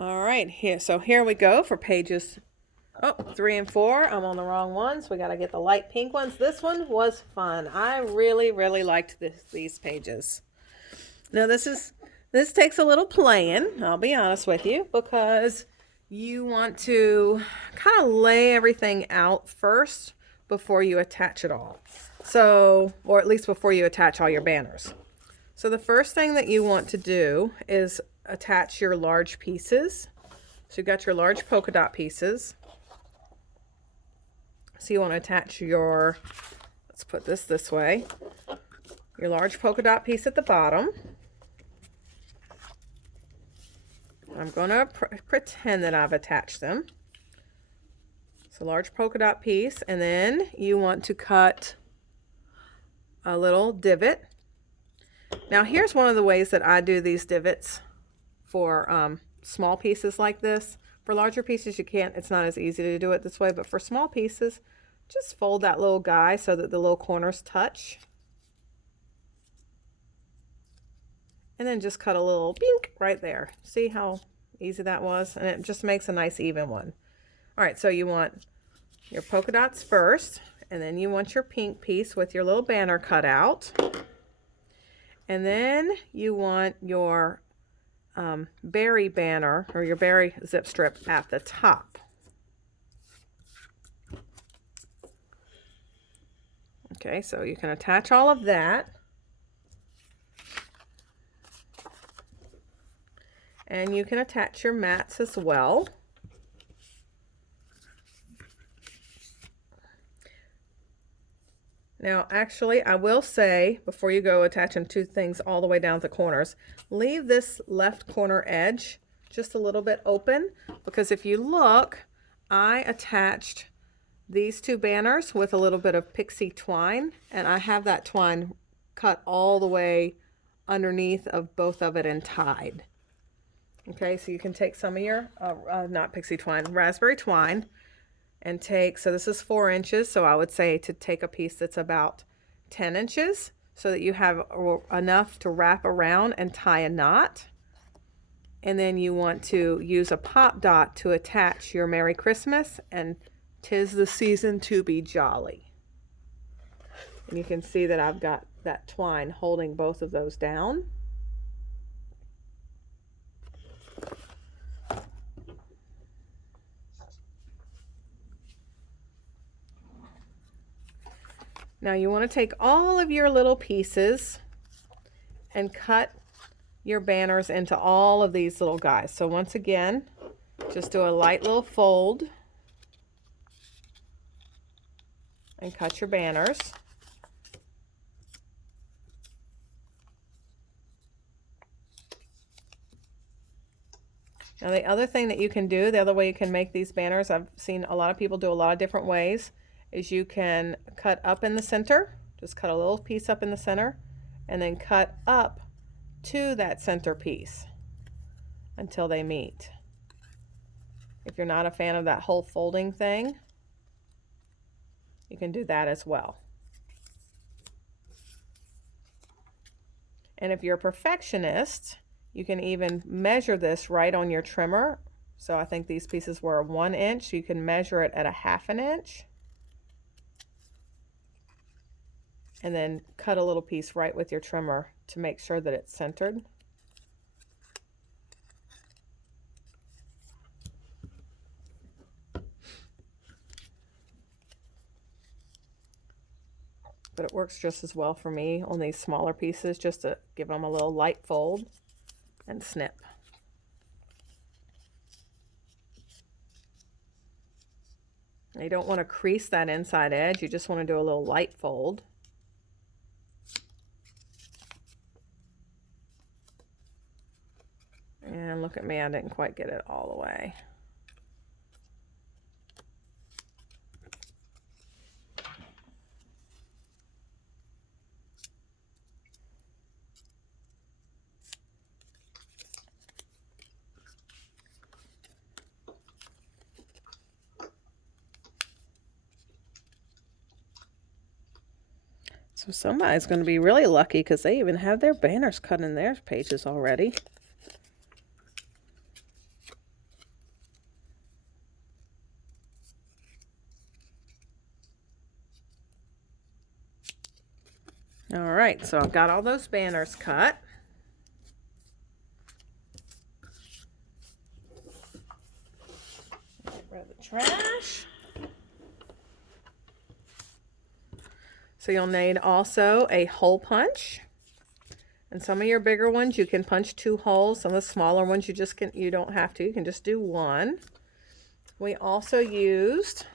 All right, here we go for pages 3 and 4. I'm on the wrong ones. We got to get the light pink ones. This one was fun. I really liked these pages. Now this takes a little playing, I'll be honest with you, because you want to kind of lay everything out first before you attach it all. So, or at least before you attach all your banners. So the first thing that you want to do is attach your large pieces. So you've got your large polka dot pieces. So you want to attach your, let's put this way, your large polka dot piece at the bottom. I'm going to pretend that I've attached them. So large polka dot piece, and then you want to cut a little divot. Now here's one of the ways that I do these divots for small pieces like this. For larger pieces you can't, it's not as easy to do it this way, but for small pieces, just fold that little guy so that the little corners touch. And then just cut a little bink right there. See how easy that was? And it just makes a nice even one. All right, so you want your polka dots first, and then you want your pink piece with your little banner cut out. And then you want your berry banner, or your berry zip strip at the top. Okay, so you can attach all of that. And you can attach your mats as well. Now, actually, I will say, before you go attaching two things all the way down to the corners, leave this left corner edge just a little bit open, because if you look, I attached these two banners with a little bit of pixie twine, and I have that twine cut all the way underneath of both of it and tied. Okay, so you can take some of your, not pixie twine, raspberry twine, and take, so this is 4 inches, so I would say to take a piece that's about 10 inches so that you have enough to wrap around and tie a knot. And then you want to use a pop dot to attach your Merry Christmas and 'Tis the Season to Be Jolly. And you can see that I've got that twine holding both of those down. Now you want to take all of your little pieces and cut your banners into all of these little guys. So once again, just do a light little fold and cut your banners. Now the other thing that you can do, the other way you can make these banners, I've seen a lot of people do a lot of different ways, is you can cut up in the center, just cut a little piece up in the center, and then cut up to that center piece until they meet. If you're not a fan of that whole folding thing, you can do that as well. And if you're a perfectionist, you can even measure this right on your trimmer. So I think these pieces were 1 inch. You can measure it at a 1/2 inch. And then cut a little piece right with your trimmer to make sure that it's centered. But it works just as well for me on these smaller pieces, just to give them a little light fold and snip. Now you don't want to crease that inside edge, you just want to do a little light fold. And look at me, I didn't quite get it all the way. So somebody's going to be really lucky because they even have their banners cut in their pages already. All right, so I've got all those banners cut. Get rid of the trash. So you'll need also a hole punch. And some of your bigger ones you can punch 2 holes. Some of the smaller ones you don't have to. You can just do 1. We also used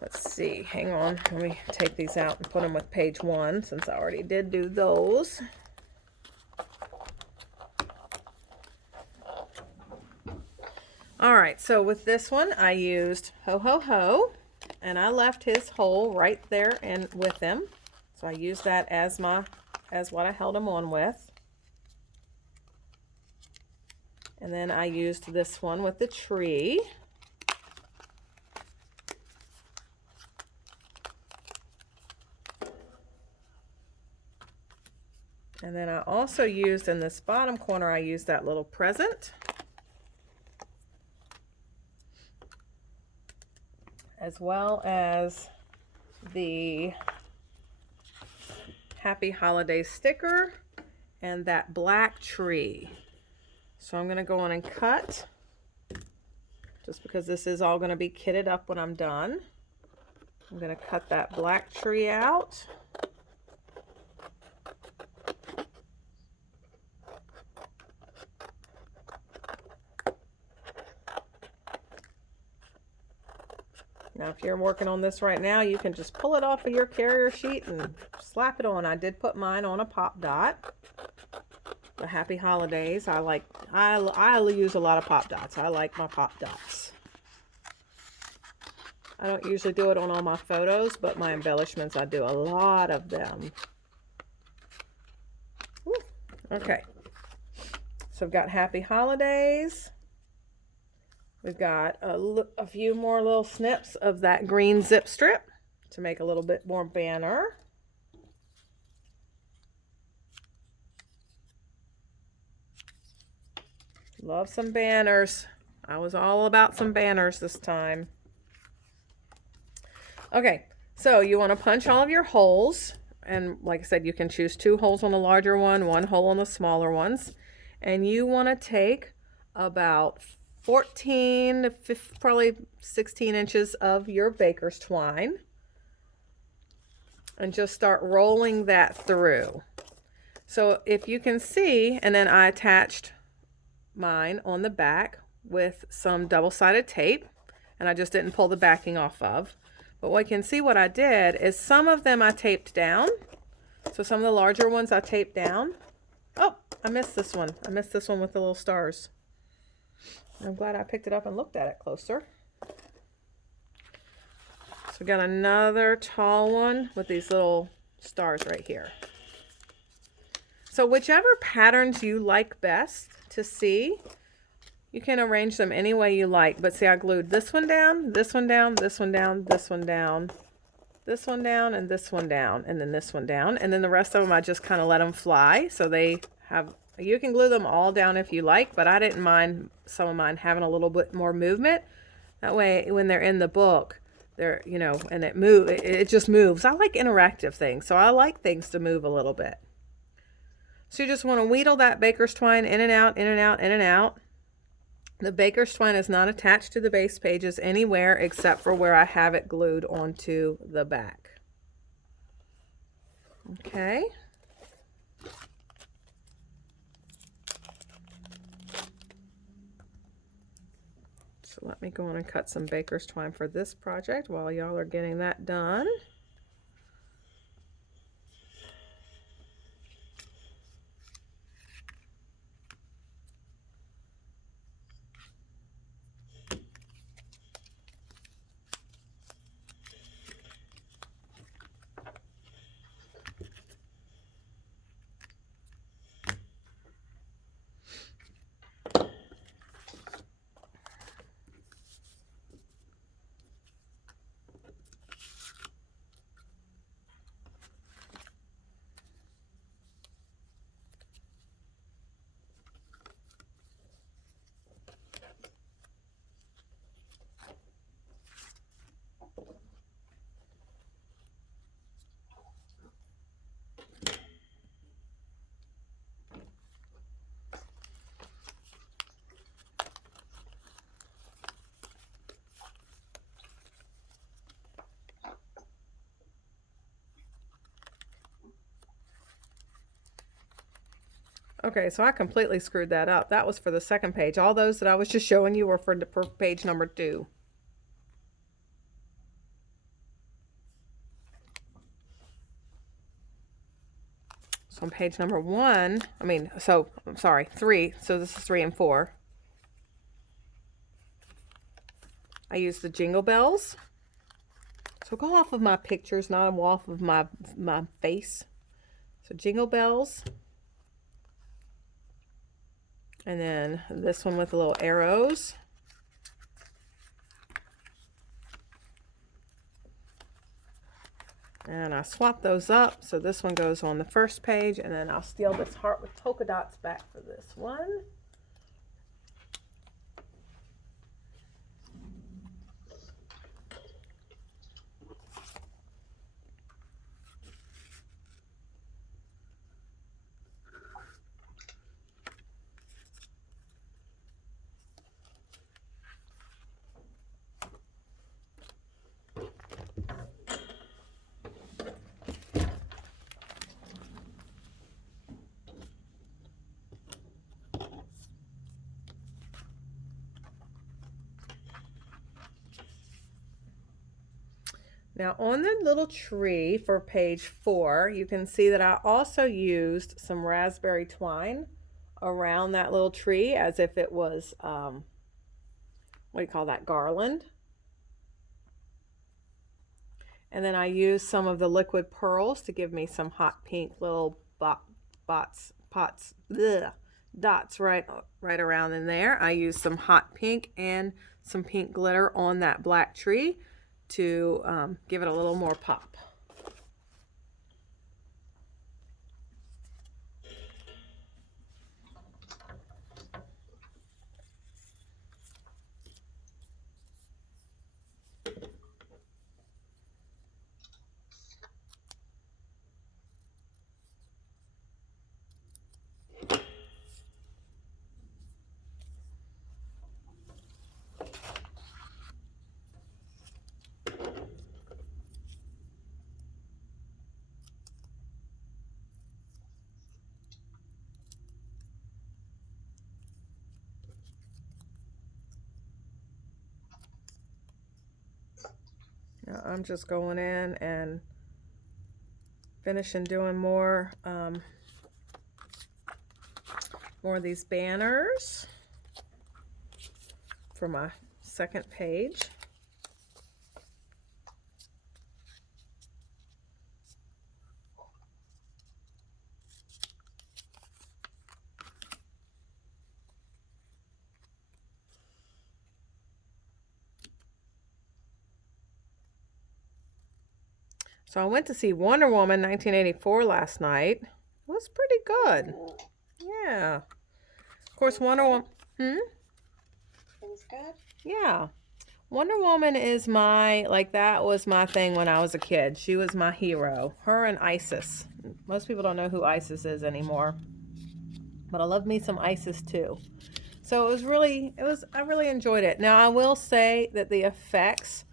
let's see, hang on, let me take these out and put them with page 1 since I already did do those. All right, so with this one I used Ho Ho Ho, and I left his hole right there and with him. So I used that as what I held him on with. And then I used this one with the tree. And then I also used in this bottom corner, I used that little present. As well as the Happy Holidays sticker and that black tree. So I'm going to go on and cut, just because this is all going to be kitted up when I'm done. I'm going to cut that black tree out. Now, if you're working on this right now, you can just pull it off of your carrier sheet and slap it on. I did put mine on a pop dot. The Happy Holidays. I use a lot of pop dots. I like my pop dots. I don't usually do it on all my photos, but my embellishments, I do a lot of them. Woo. Okay. So I've got Happy Holidays. We've got a few more little snips of that green zip strip to make a little bit more banner. Love some banners. I was all about some banners this time. Okay, so you want to punch all of your holes. And like I said, you can choose 2 holes on the larger one, 1 hole on the smaller ones. And you want to take about 14 to 15, probably 16 inches of your baker's twine and just start rolling that through. So if you can see, and then I attached mine on the back with some double-sided tape, and I just didn't pull the backing off of. But what you can see, what I did is some of them I taped down. So some of the larger ones I taped down. Oh, I missed this one. I missed this one with the little stars. I'm glad I picked it up and looked at it closer. So we got another tall one with these little stars right here. So whichever patterns you like best to see, you can arrange them any way you like. But see, I glued this one down, this one down, this one down, this one down, this one down, and this one down, and then this one down. And then the rest of them I just kind of let them fly. So they have, you can glue them all down if you like, but I didn't mind some of mine having a little bit more movement. That way when they're in the book, they're, you know, and it just moves. I like interactive things, so I like things to move a little bit. So you just want to wheedle that baker's twine in and out, in and out, in and out. The baker's twine is not attached to the base pages anywhere except for where I have it glued onto the back. Okay. So let me go on and cut some baker's twine for this project while y'all are getting that done. Okay, so I completely screwed that up. That was for the second page. All those that I was just showing you were for page number 2. So on page number 1, I'm sorry, 3. So this is 3 and 4. I use the jingle bells. So go off of my pictures, not off of my face. So jingle bells. And then this one with the little arrows. And I swap those up. So this one goes on the first page, and then I'll steal this heart with polka dots back for this one. Now on the little tree for page 4, you can see that I also used some raspberry twine around that little tree as if it was, what do you call that, garland. And then I used some of the liquid pearls to give me some hot pink little dots right around in there. I used some hot pink and some pink glitter on that black tree to give it a little more pop. Now I'm just going in and finishing doing more of these banners for my second page. So I went to see Wonder Woman 1984 last night. It was pretty good. Yeah. Of course, Wonder Woman. It was good? Yeah. Wonder Woman is that was my thing when I was a kid. She was my hero. Her and Isis. Most people don't know who Isis is anymore. But I love me some Isis too. So I really enjoyed it. Now I will say that the effects,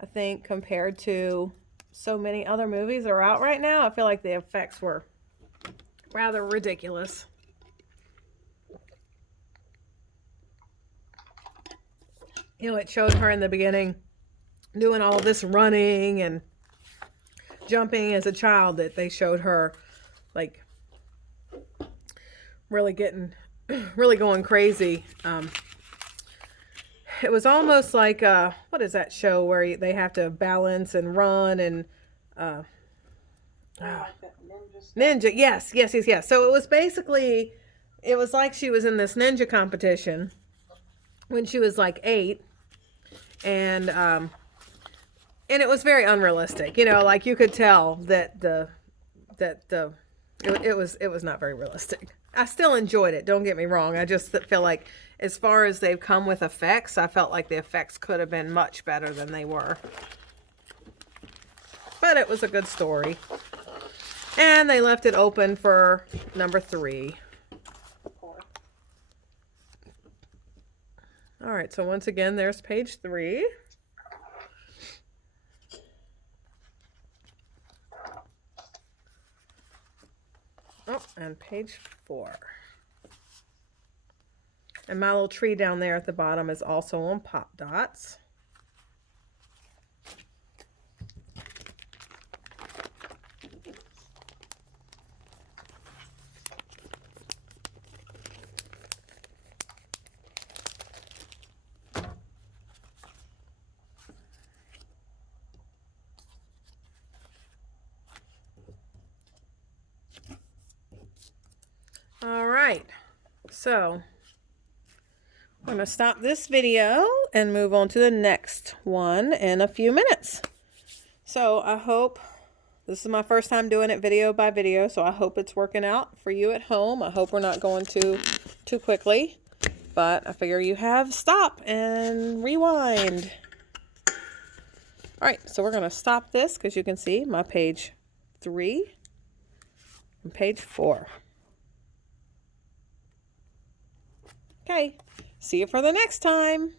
I think, compared to so many other movies that are out right now, I feel like the effects were rather ridiculous. You know, it showed her in the beginning doing all this running and jumping as a child, that they showed her like really going crazy. It was almost like what is that show where they have to balance and run and ninja. Yes. So it was basically, it was like she was in this ninja competition when she was like 8, and it was very unrealistic. You know, like you could tell that it was not very realistic. I still enjoyed it, don't get me wrong. I just feel like as far as they've come with effects, I felt like the effects could have been much better than they were. But it was a good story. And they left it open for number 3. All right, so once again, there's page 3. Oh, and page 4. And my little tree down there at the bottom is also on pop dots. All right, so I'm going to stop this video and move on to the next one in a few minutes. So I hope, this is my first time doing it video by video, so I hope it's working out for you at home. I hope we're not going too quickly, but I figure you have stop and rewind. All right, so we're going to stop this because you can see my page 3 and page 4. Okay, see you for the next time.